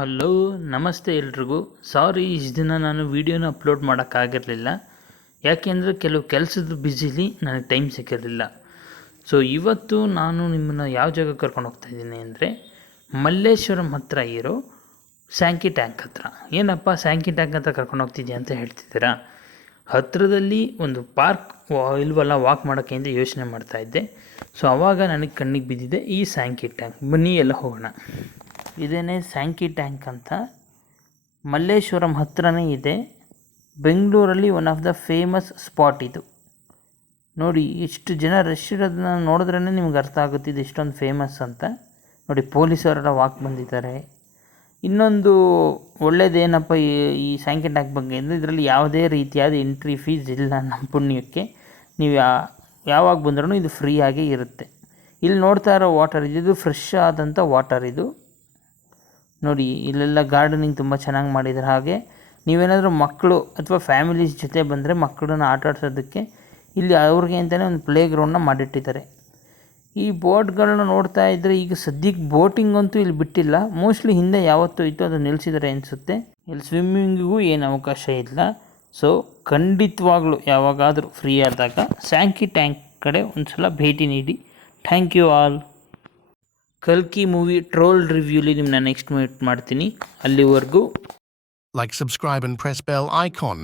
Hello ನಮಸ್ತೆ ಎಲ್ರಿಗೂ. ಸಾರಿ ಇಷ್ಟು ದಿನ ನಾನು ವೀಡಿಯೋನ ಅಪ್ಲೋಡ್ ಮಾಡೋಕ್ಕಾಗಿರಲಿಲ್ಲ, ಯಾಕೆಂದರೆ ಕೆಲವು ಕೆಲಸದ ಬ್ಯುಸಿಲಿ ನನಗೆ ಟೈಮ್ ಸಿಕ್ಕಿರಲಿಲ್ಲ. ಸೊ ಇವತ್ತು ನಾನು ನಿಮ್ಮನ್ನು ಯಾವ ಜಾಗಕ್ಕೆ ಕರ್ಕೊಂಡು ಹೋಗ್ತಾಯಿದ್ದೀನಿ ಅಂದರೆ ಮಲ್ಲೇಶ್ವರಂ ಹತ್ತಿರ ಇರೋ ಸ್ಯಾಂಕಿ ಟ್ಯಾಂಕ್ ಹತ್ರ. ಏನಪ್ಪ ಸ್ಯಾಂಕಿ ಟ್ಯಾಂಕ್ ಹತ್ರ ಕರ್ಕೊಂಡು ಹೋಗ್ತಿದ್ಯಾ ಅಂತ ಹೇಳ್ತಿದ್ದೀರಾ? ಹತ್ತಿರದಲ್ಲಿ ಒಂದು ಪಾರ್ಕ್ ಇಲ್ವಲ್ಲ ವಾಕ್ ಮಾಡೋಕ್ಕೆ ಅಂತ ಯೋಚನೆ ಮಾಡ್ತಾಯಿದ್ದೆ. ಸೊ ಆವಾಗ ನನಗೆ ಕಣ್ಣಿಗೆ ಬಿದ್ದಿದೆ ಈ ಸ್ಯಾಂಕಿ ಟ್ಯಾಂಕ್. ಬನ್ನಿ ಎಲ್ಲ ಹೋಗೋಣ. ಇದೇನೇ ಸ್ಯಾಂಕಿ ಟ್ಯಾಂಕ್ ಅಂತ, ಮಲ್ಲೇಶ್ವರಂ ಹತ್ರನೇ ಇದೆ. ಬೆಂಗಳೂರಲ್ಲಿ one of the famous spot ಇದು. ನೋಡಿ ಇಷ್ಟು ಜನ ರಶ್ ಇರೋದನ್ನ ನೋಡಿದ್ರೇ ನಿಮ್ಗೆ ಅರ್ಥ ಆಗುತ್ತೆ ಇದು ಎಷ್ಟೊಂದು ಫೇಮಸ್ ಅಂತ. ನೋಡಿ ಪೊಲೀಸರೆಲ್ಲ ವಾಕ್ ಬಂದಿದ್ದಾರೆ. ಇನ್ನೊಂದು ಒಳ್ಳೇದೇನಪ್ಪ ಈ ಸ್ಯಾಂಕಿ ಟ್ಯಾಂಕ್ ಬಗ್ಗೆ ಅಂದರೆ ಇದರಲ್ಲಿ ಯಾವುದೇ ರೀತಿಯಾದ ಎಂಟ್ರಿ ಫೀಸ್ ಇಲ್ಲ. ನಮ್ಮ ಪುಣ್ಯಕ್ಕೆ ನೀವು ಯಾವಾಗ ಬಂದ್ರೂ ಇದು ಫ್ರೀಯಾಗೇ ಇರುತ್ತೆ. ಇಲ್ಲಿ ನೋಡ್ತಾ ಇರೋ ವಾಟರ್ ಇದು ಫ್ರೆಶ್ ಆದಂಥ ವಾಟರ್ ಇದು. ನೋಡಿ ಇಲ್ಲೆಲ್ಲ ಗಾರ್ಡನಿಂಗ್ ತುಂಬ ಚೆನ್ನಾಗಿ ಮಾಡಿದ್ದಾರೆ. ಹಾಗೆ ನೀವೇನಾದರೂ ಮಕ್ಕಳು ಅಥವಾ ಫ್ಯಾಮಿಲೀಸ್ ಜೊತೆ ಬಂದರೆ ಮಕ್ಕಳನ್ನ ಆಟ ಆಡ್ಸೋದಕ್ಕೆ ಇಲ್ಲಿ ಅವ್ರಿಗೆ ಅಂತಲೇ ಒಂದು ಪ್ಲೇ ಗ್ರೌಂಡನ್ನ ಮಾಡಿಟ್ಟಿದ್ದಾರೆ. ಈ ಬೋಟ್ಗಳನ್ನ ನೋಡ್ತಾ ಇದ್ದರೆ ಈಗ ಸದ್ಯಕ್ಕೆ ಬೋಟಿಂಗ್ ಅಂತೂ ಇಲ್ಲಿ ಬಿಟ್ಟಿಲ್ಲ. ಮೋಸ್ಟ್ಲಿ ಹಿಂದೆ ಯಾವತ್ತೂ ಇತ್ತು ಅದು ನಿಲ್ಲಿಸಿದ್ದಾರೆ ಅನಿಸುತ್ತೆ. ಇಲ್ಲಿ ಸ್ವಿಮ್ಮಿಂಗಿಗೂ ಏನು ಅವಕಾಶ ಇಲ್ಲ. ಸೊ ಖಂಡಿತವಾಗ್ಲೂ ಯಾವಾಗಾದರೂ ಫ್ರೀ ಆದಾಗ ಸ್ಯಾಂಕಿ ಟ್ಯಾಂಕ್ ಕಡೆ ಒಂದು ಸಲ ಭೇಟಿ ನೀಡಿ. Thank you all. ಕಲ್ಕಿ ಮೂವಿ ಟ್ರೋಲ್ ರಿವ್ಯೂಲಿ ನಿಮ್ಮನ್ನ ನೆಕ್ಸ್ಟ್ ಮೀಟ್ ಮಾಡ್ತೀನಿ. ಅಲ್ಲಿವರೆಗೂ Like, subscribe and press bell icon